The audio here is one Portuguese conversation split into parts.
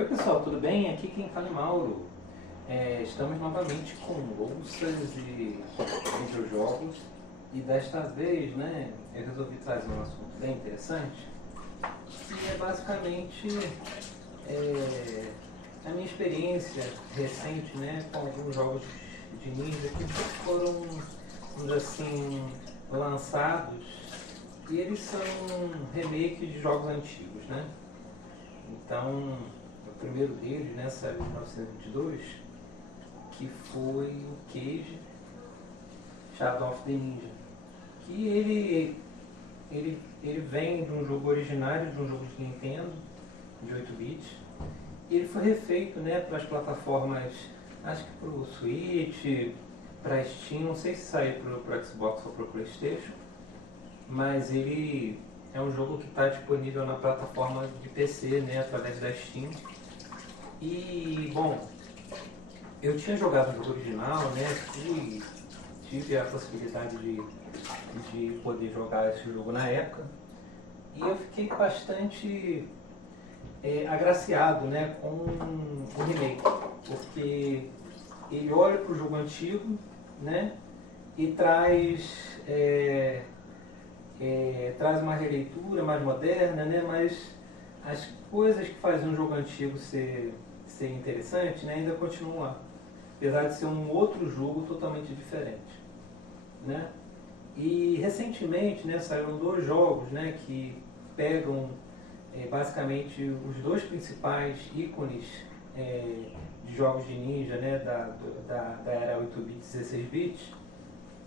Oi pessoal, tudo bem? Aqui quem fala é Mauro. Estamos novamente com bolsas e videojogos e desta vez, né, eu resolvi trazer um assunto bem interessante que é basicamente a minha experiência recente, né, com alguns jogos de ninja que foram, vamos dizer assim, lançados e eles são remakes de jogos antigos, né? Então, o primeiro deles, né, saiu em 1922, que foi o Cage Shadow of the Ninja. Que ele vem de um jogo originário, de um jogo de Nintendo, de 8 bits. E ele foi refeito, né, para as plataformas, acho que para o Switch, para Steam, não sei se saiu para o Xbox ou para o PlayStation, mas ele é um jogo que está disponível na plataforma de PC, né, através da Steam. E, bom, eu tinha jogado o jogo original, né, tive a possibilidade de poder jogar esse jogo na época. E eu fiquei bastante agraciado, né, com o remake, porque ele olha para o jogo antigo, né, e traz uma releitura mais moderna, né, mas as coisas que faziam o jogo antigo ser interessante, né, ainda continuam lá, apesar de ser um outro jogo totalmente diferente, né. E recentemente, né, saíram dois jogos, né, que pegam basicamente os dois principais ícones de jogos de ninja, né, da era 8 bits, 16 bits,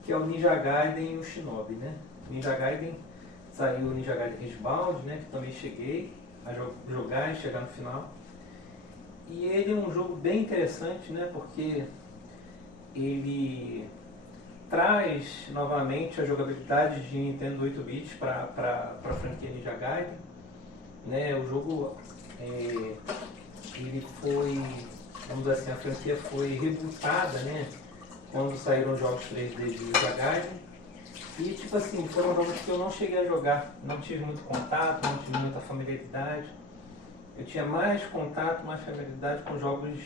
que é o Ninja Gaiden e o Shinobi, né. Ninja Gaiden, saiu o Ninja Gaiden Resbound, né, que também cheguei a jogar e chegar no final. E ele é um jogo bem interessante, né, porque ele traz novamente a jogabilidade de Nintendo 8 bits para a franquia Ninja Gaiden, né. O jogo ele foi, vamos dizer assim, a franquia foi rebootada, né, quando saíram os jogos 3D de Ninja Gaiden. E tipo assim, foram jogos que eu não cheguei a jogar, não tive muito contato, não tive muita familiaridade. Eu tinha mais contato, mais familiaridade com jogos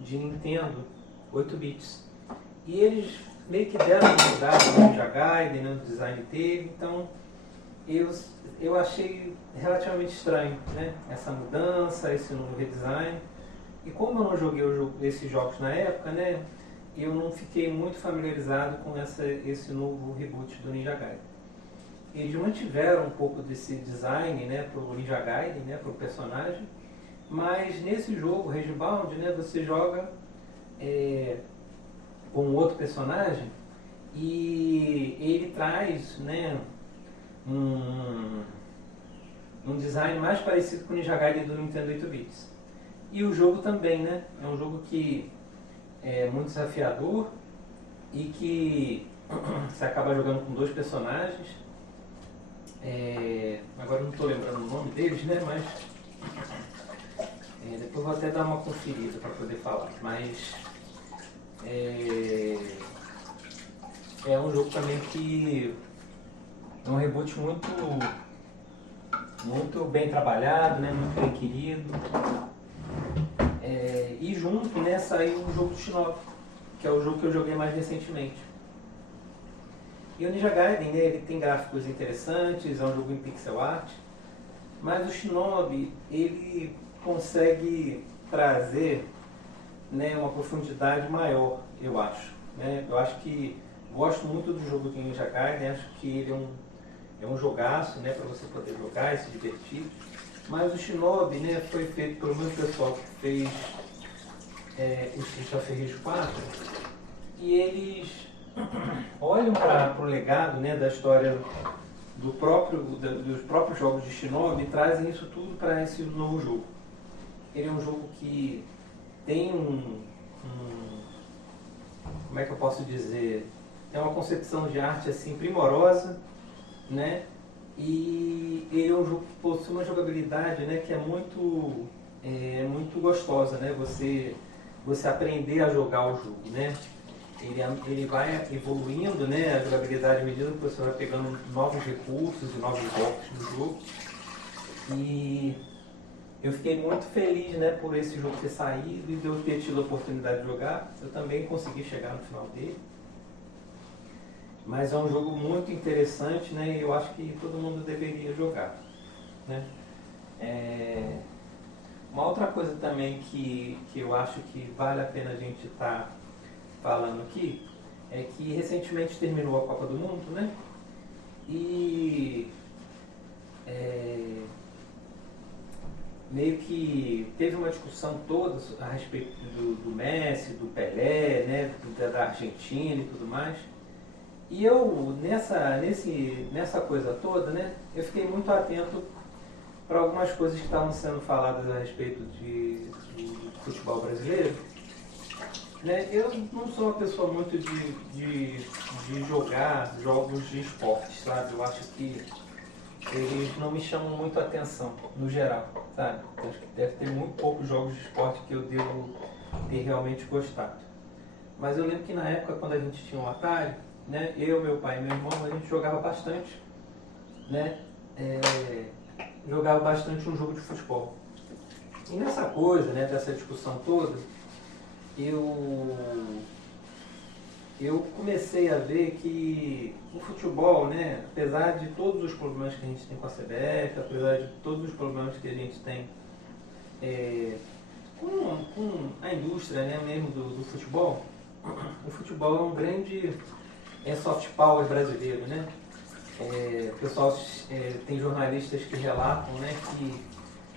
de Nintendo 8 bits. E eles meio que deram uma mudada no Ninja Gaiden, né, no design dele, então eu achei relativamente estranho, né, essa mudança, esse novo redesign. E como eu não joguei esses jogos na época, né, eu não fiquei muito familiarizado com esse novo reboot do Ninja Gaiden. Eles mantiveram um pouco desse design, né, para o Ninja Gaiden, né, para o personagem, mas nesse jogo, Resbound, né, você joga com outro personagem e ele traz, né, um design mais parecido com o Ninja Gaiden do Nintendo 8 bits. E o jogo também, né, é um jogo que é muito desafiador e que você acaba jogando com dois personagens. Agora eu não estou lembrando o nome deles, né? Mas depois eu vou até dar uma conferida para poder falar. Mas é um jogo também que é um reboot muito bem trabalhado, né? Muito bem querido. E junto, né, saiu o jogo do Shinobi, que é o jogo que eu joguei mais recentemente. E o Ninja Gaiden, né, ele tem gráficos interessantes, é um jogo em pixel art, mas o Shinobi, ele consegue trazer, né, uma profundidade maior, eu acho. Né? Eu acho que gosto muito do jogo do Ninja Gaiden, acho que ele é um jogaço, né, para você poder jogar e se divertir. Mas o Shinobi, né, foi feito pelo mesmo pessoal que fez o Street of Rage 4, e eles olham para o legado, né, da história dos próprios jogos de Shinobi e trazem isso tudo para esse novo jogo. Ele é um jogo que tem como é que eu posso dizer, tem uma concepção de arte assim primorosa, né? E ele é um jogo que possui uma jogabilidade, né, que é muito gostosa, né? Você aprender a jogar o jogo, né? Ele vai evoluindo, né, a jogabilidade à medida que você vai pegando novos recursos e novos golpes no jogo. E eu fiquei muito feliz, né, por esse jogo ter saído e de eu ter tido a oportunidade de jogar. Eu também consegui chegar no final dele. Mas é um jogo muito interessante, né, e eu acho que todo mundo deveria jogar, né. Uma outra coisa também que eu acho que vale a pena a gente estar falando aqui é que recentemente terminou a Copa do Mundo, né? E meio que teve uma discussão toda a respeito do Messi, do Pelé, né? Da Argentina e tudo mais. E eu, nessa coisa toda, né? Eu fiquei muito atento para algumas coisas que estavam sendo faladas a respeito do futebol brasileiro. Né? Eu não sou uma pessoa muito de jogar jogos de esporte, sabe? Eu acho que eles não me chamam muito a atenção, no geral, sabe? Eu acho que deve ter muito poucos jogos de esporte que eu devo ter realmente gostado. Mas eu lembro que na época, quando a gente tinha um Atari, né? Eu, meu pai e meu irmão, a gente jogava bastante, né? Jogava bastante um jogo de futebol. E nessa coisa, né, dessa discussão toda, eu comecei a ver que o futebol, né, apesar de todos os problemas que a gente tem com a CBF, apesar de todos os problemas que a gente tem com a indústria, né, mesmo do futebol, o futebol é um grande soft power brasileiro, né? O pessoal, tem jornalistas que relatam, né, que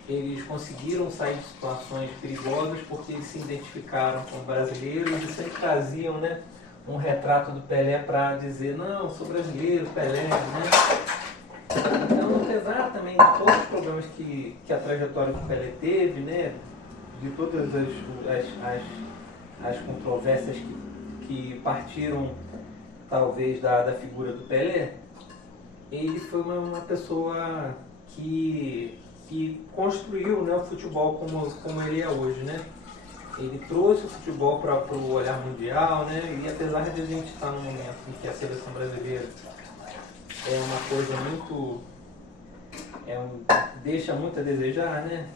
eles conseguiram sair de situações perigosas porque eles se identificaram com brasileiros e sempre traziam, né, um retrato do Pelé para dizer, não, sou brasileiro, Pelé, né? Então, apesar também de todos os problemas que a trajetória do Pelé teve, né, de todas as controvérsias que partiram, talvez, da figura do Pelé, ele foi uma pessoa que construiu, né, o futebol como ele é hoje, né? Ele trouxe o futebol para o olhar mundial, né? E apesar de a gente estar num momento em que a seleção brasileira é uma coisa muito... deixa muito a desejar, né?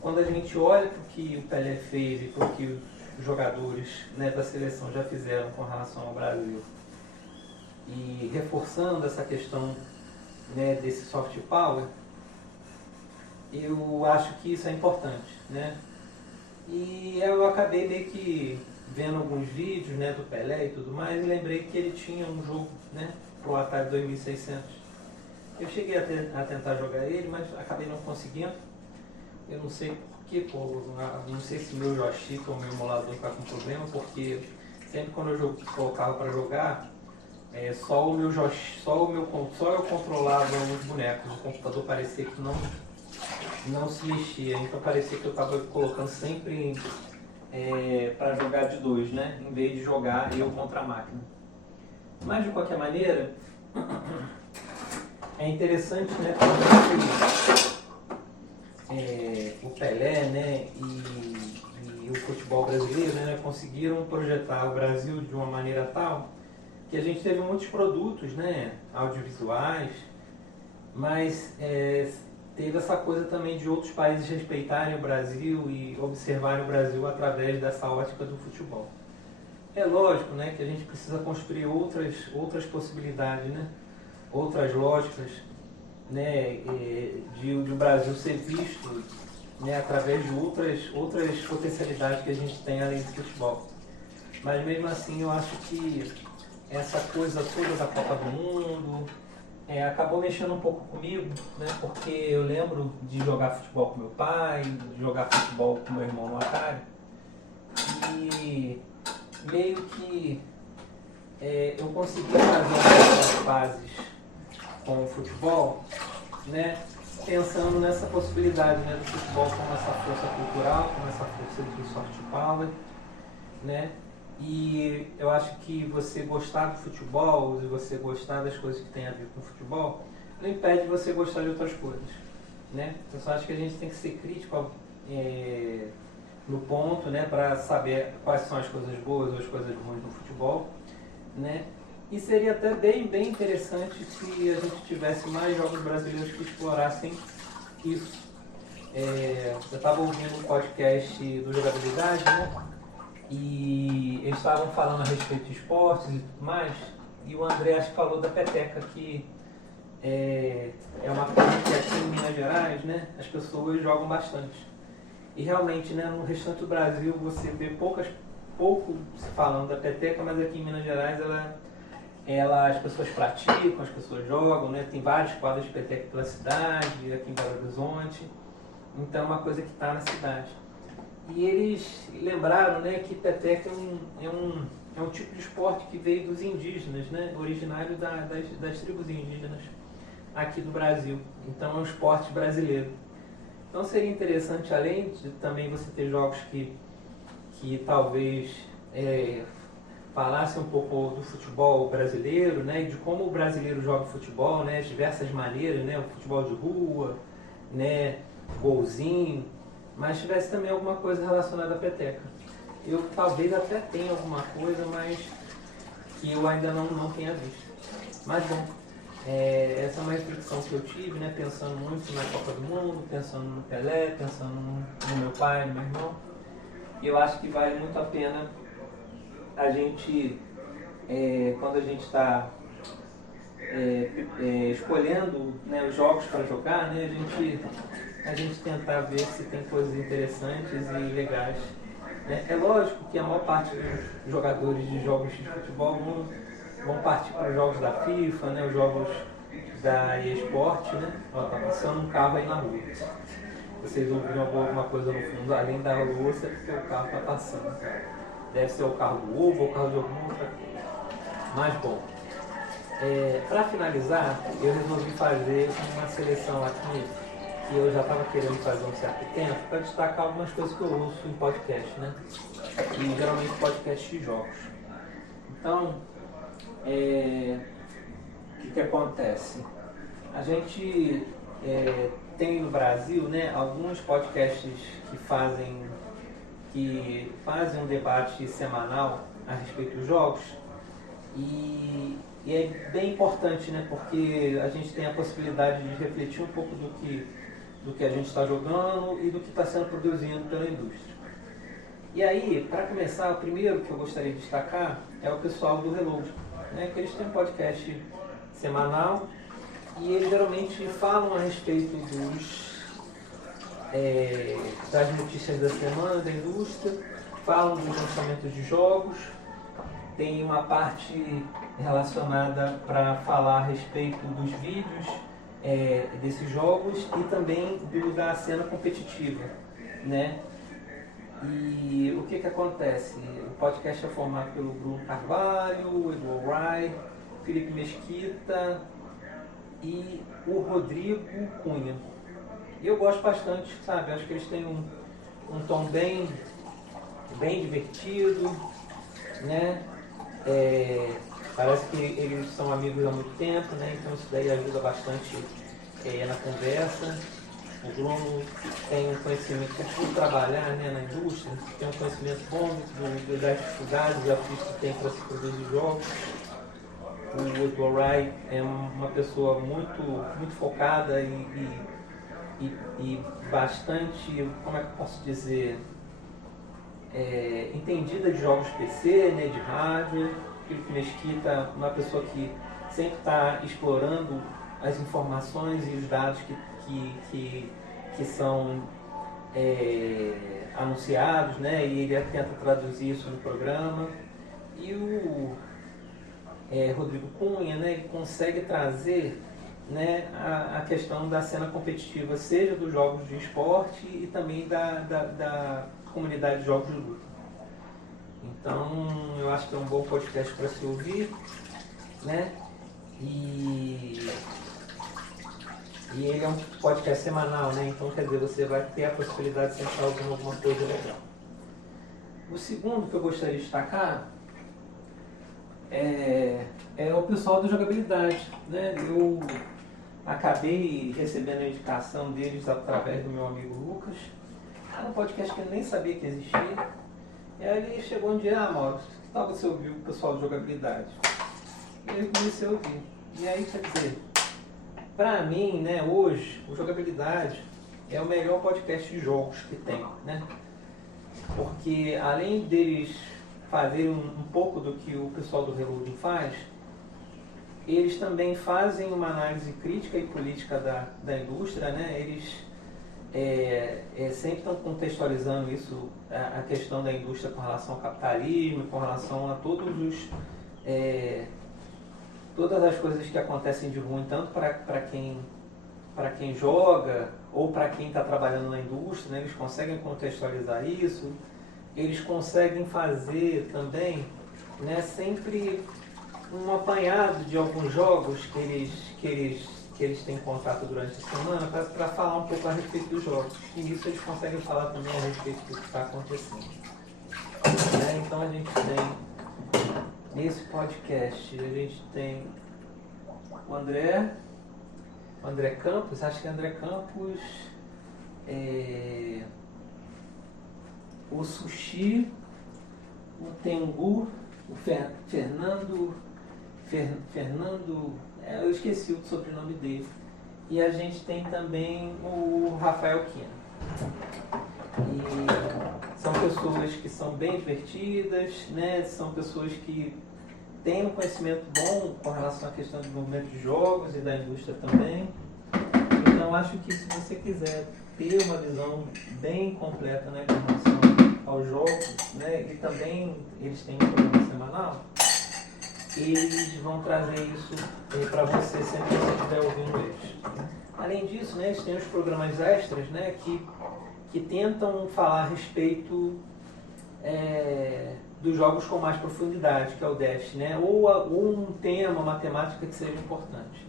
Quando a gente olha para o que o Pelé fez e para o que os jogadores, né, da seleção já fizeram com relação ao Brasil, e reforçando essa questão, né, desse soft power, eu acho que isso é importante, né? E eu acabei meio que vendo alguns vídeos, né, do Pelé e tudo mais, e lembrei que ele tinha um jogo, né, pro Atari 2600. Eu cheguei a tentar jogar ele, mas acabei não conseguindo. Eu não sei porquê, não sei se meu joystick ou meu emulador está com problema, porque sempre quando eu colocava para jogar, só eu controlava os bonecos, o computador parecia que não se mexia, então parecia que eu estava colocando sempre para jogar de dois, né? Em vez de jogar eu contra a máquina. Mas de qualquer maneira, é interessante, né, o Pelé, né, e o futebol brasileiro, né, conseguiram projetar o Brasil de uma maneira tal que a gente teve muitos produtos, né, audiovisuais, mas teve essa coisa também de outros países respeitarem o Brasil e observarem o Brasil através dessa ótica do futebol. É lógico, né, que a gente precisa construir outras possibilidades, né, outras lógicas, né, de o Brasil ser visto, né, através de outras potencialidades que a gente tem além do futebol. Mas mesmo assim eu acho que essa coisa toda da Copa do Mundo acabou mexendo um pouco comigo, né, porque eu lembro de jogar futebol com meu pai, de jogar futebol com meu irmão no Atari, e meio que eu consegui fazer algumas fases com o futebol, né, pensando nessa possibilidade, né, do futebol como essa força cultural, como essa força de soft power, né, e eu acho que você gostar do futebol, e você gostar das coisas que tem a ver com o futebol, não impede você gostar de outras coisas, né. Eu só acho que a gente tem que ser crítico no ponto, né, para saber quais são as coisas boas ou as coisas ruins no futebol, né. E seria até bem interessante se a gente tivesse mais jogos brasileiros que explorassem isso. eu estava ouvindo um podcast do Jogabilidade, né? E eles estavam falando a respeito de esportes e tudo mais, e o André acho que falou da peteca, que é uma coisa que aqui em Minas Gerais, né, as pessoas jogam bastante. E realmente, né, no restante do Brasil você vê pouco se falando da peteca, mas aqui em Minas Gerais as pessoas praticam, as pessoas jogam, né, tem várias quadras de peteca pela cidade, aqui em Belo Horizonte, então é uma coisa que está na cidade. E eles lembraram, né, que peteca é um tipo de esporte que veio dos indígenas, né, originário das tribos indígenas aqui do Brasil. Então é um esporte brasileiro. Então seria interessante, além de também você ter jogos que talvez falassem um pouco do futebol brasileiro, né, de como o brasileiro joga futebol, né, as diversas maneiras, né, o futebol de rua, né, golzinho, mas tivesse também alguma coisa relacionada à peteca. Eu talvez até tenha alguma coisa, mas que eu ainda não tenha visto. Mas bom, essa é uma reflexão que eu tive, né, pensando muito na Copa do Mundo, pensando no Pelé, pensando no meu pai, no meu irmão. E eu acho que vale muito a pena a gente, quando a gente está escolhendo, né, os jogos para jogar, né, a gente tentar ver se tem coisas interessantes e legais. Né? É lógico que a maior parte dos jogadores de jogos de futebol vão partir para os jogos da FIFA, né, os jogos da eSport, né? Ó, tá passando um carro aí na rua. Vocês ouviram alguma coisa no fundo, além da louça, porque o carro está passando. Deve ser o carro do ovo ou o carro de alguma outra coisa. Mas bom, para finalizar, eu resolvi fazer uma seleção aqui que eu já estava querendo fazer há um certo tempo, para destacar algumas coisas que eu ouço em podcast, né? E geralmente podcast de jogos. Então, o que acontece? A gente tem no Brasil, né, alguns podcasts que fazem um debate semanal a respeito dos jogos e é bem importante, né, porque a gente tem a possibilidade de refletir um pouco do que a gente está jogando e do que está sendo produzido pela indústria. E aí, para começar, o primeiro que eu gostaria de destacar é o pessoal do Reload, né, que eles têm um podcast semanal e eles geralmente falam a respeito das notícias da semana da indústria, falam dos lançamentos de jogos, tem uma parte relacionada para falar a respeito dos vídeos desses jogos e também da cena competitiva, né? E o que acontece? O podcast é formado pelo Bruno Carvalho, o Edu Wright, Felipe Mesquita e o Rodrigo Cunha. E eu gosto bastante, sabe? Acho que eles têm um tom bem divertido, né? Parece que eles são amigos há muito tempo, né? Então isso daí ajuda bastante na conversa. O Bruno tem um conhecimento, por trabalhar, né, na indústria, tem um conhecimento bom das dificuldades, desafios que tem para se produzir jogos. O Edu Wright é uma pessoa muito focada e bastante, como é que eu posso dizer, entendida de jogos PC, né, de hardware. Felipe Mesquita, uma pessoa que sempre está explorando as informações e os dados que são anunciados, né, e ele tenta traduzir isso no programa. E o Rodrigo Cunha, né, ele consegue trazer, né, a questão da cena competitiva, seja dos jogos de esporte e também da comunidade de jogos de luta. Então, eu acho que é um bom podcast para se ouvir, né? E ele é um podcast semanal, né? Então, quer dizer, você vai ter a possibilidade de sempre estar ouvindo alguma coisa legal. O segundo que eu gostaria de destacar é o pessoal da jogabilidade, né? Eu acabei recebendo a indicação deles através do meu amigo Lucas. Era um podcast que eu nem sabia que existia. E aí ele chegou um dia, Mauro, que tal você ouvir o pessoal de jogabilidade? E aí eu comecei a ouvir. E aí, quer dizer, pra mim, né, hoje, o jogabilidade é o melhor podcast de jogos que tem, né? Porque além deles fazerem um pouco do que o pessoal do Reloading faz, eles também fazem uma análise crítica e política da indústria, né? Eles sempre estão contextualizando isso, a questão da indústria com relação ao capitalismo, com relação a todas as coisas que acontecem de ruim, tanto para quem joga ou para quem está trabalhando na indústria, né? Eles conseguem contextualizar isso, eles conseguem fazer também, né, sempre um apanhado de alguns jogos que eles têm contato durante a semana para falar um pouco a respeito dos jogos. E nisso eles conseguem falar também a respeito do que está acontecendo. Então a gente tem, nesse podcast, a gente tem o André Campos, acho que é André Campos, o Sushi, o Tengu, o Fernando, eu esqueci o sobrenome dele. E a gente tem também o Rafael Kina. E são pessoas que são bem divertidas, né? São pessoas que têm um conhecimento bom com relação à questão do desenvolvimento de jogos e da indústria também. Então acho que se você quiser ter uma visão bem completa, né, com relação aos jogos, né, e também eles têm um programa semanal, eles vão trazer isso para você sempre que você estiver ouvindo eles. Além disso, né, eles têm os programas extras, né, que tentam falar a respeito dos jogos com mais profundidade, que é o Dash, né, ou um tema, uma temática que seja importante.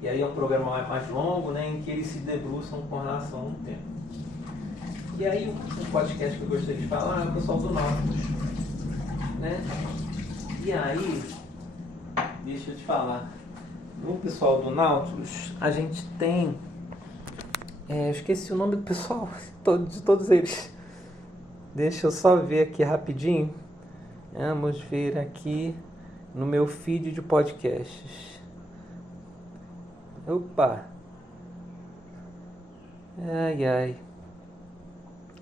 E aí é um programa mais longo, né, em que eles se debruçam com relação a um tema. E aí um podcast que eu gostaria de falar é o pessoal do Nautilus, né? E aí, deixa eu te falar, no pessoal do Nautilus, a gente tem, eu esqueci o nome do pessoal, de todos eles. Deixa eu só ver aqui rapidinho. Vamos ver aqui no meu feed de podcasts. Opa! Ai.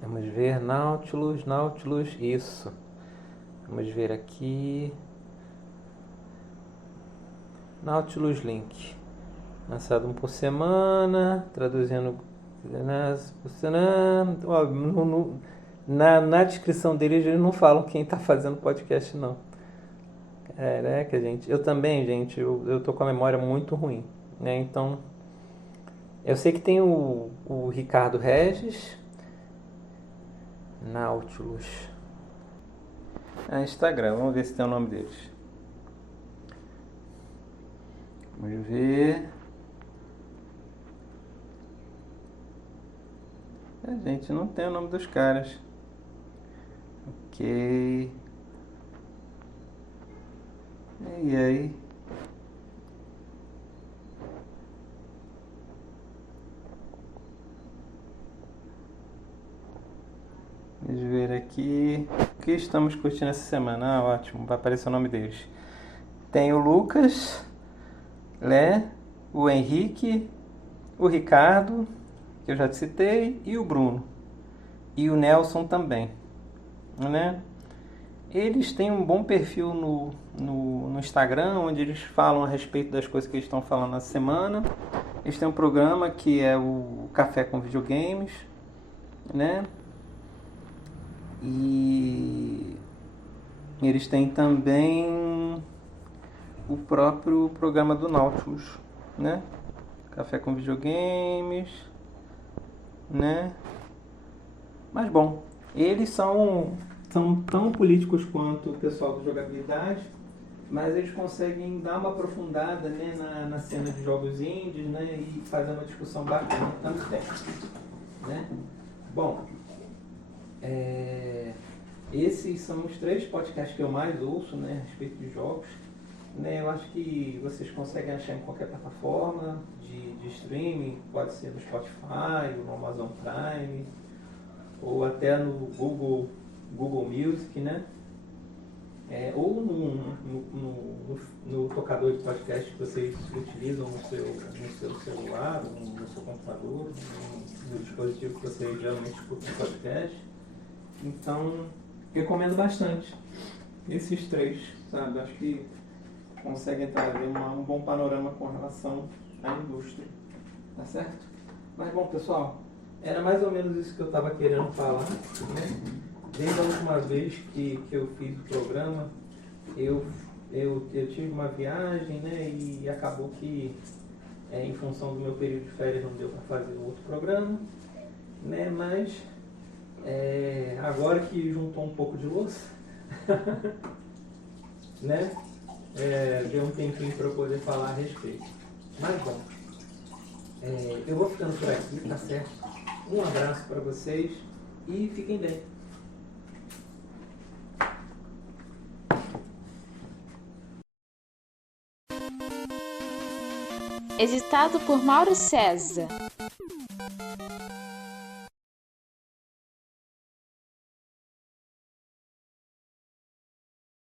Vamos ver, Nautilus, isso. Vamos ver aqui. Nautilus Link. Lançado um por semana, traduzindo por semana. Na descrição deles eles não falam quem está fazendo podcast, não. Caraca, gente. Eu também, gente, eu tô com a memória muito ruim, né? Então, eu sei que tem o Ricardo Regis, Nautilus. Instagram, vamos ver se tem o nome deles. Vamos ver. Gente, não tem o nome dos caras. Ok. E aí? Vamos ver aqui. O que estamos curtindo essa semana? Ótimo, vai aparecer o nome deles. Tem o Lucas, o Henrique, o Ricardo, que eu já te citei, e o Bruno. E o Nelson também, né? Eles têm um bom perfil no Instagram, onde eles falam a respeito das coisas que eles estão falando na semana. Eles têm um programa que é o Café com Videogames, né? E eles têm também o próprio programa do Nautilus, né? Café com Videogames, né? Mas bom, eles são tão políticos quanto o pessoal do jogabilidade, mas eles conseguem dar uma aprofundada, né, na cena de jogos indies, né, e fazer uma discussão bacana também, né? Bom, esses são os 3 podcasts que eu mais ouço, né, a respeito de jogos, né? Eu acho que vocês conseguem achar em qualquer plataforma de streaming, pode ser no Spotify, no Amazon Prime, ou até no Google Music, né? Ou no tocador de podcast que vocês utilizam no seu celular, ou no seu computador, do dispositivo que você geralmente escuta no podcast. Então, recomendo bastante esses três, sabe? Acho que conseguem trazer um bom panorama com relação à indústria, tá certo? Mas bom, pessoal, era mais ou menos isso que eu estava querendo falar, né? Desde a última vez que eu fiz o programa, eu tive uma viagem, né? E acabou que, em função do meu período de férias, não deu para fazer o outro programa, né? Mas agora que juntou um pouco de louça, né? Deu um tempinho para eu poder falar a respeito. Mas bom, eu vou ficando por aqui, tá certo? Um abraço para vocês e fiquem bem. Editado por Mauro César.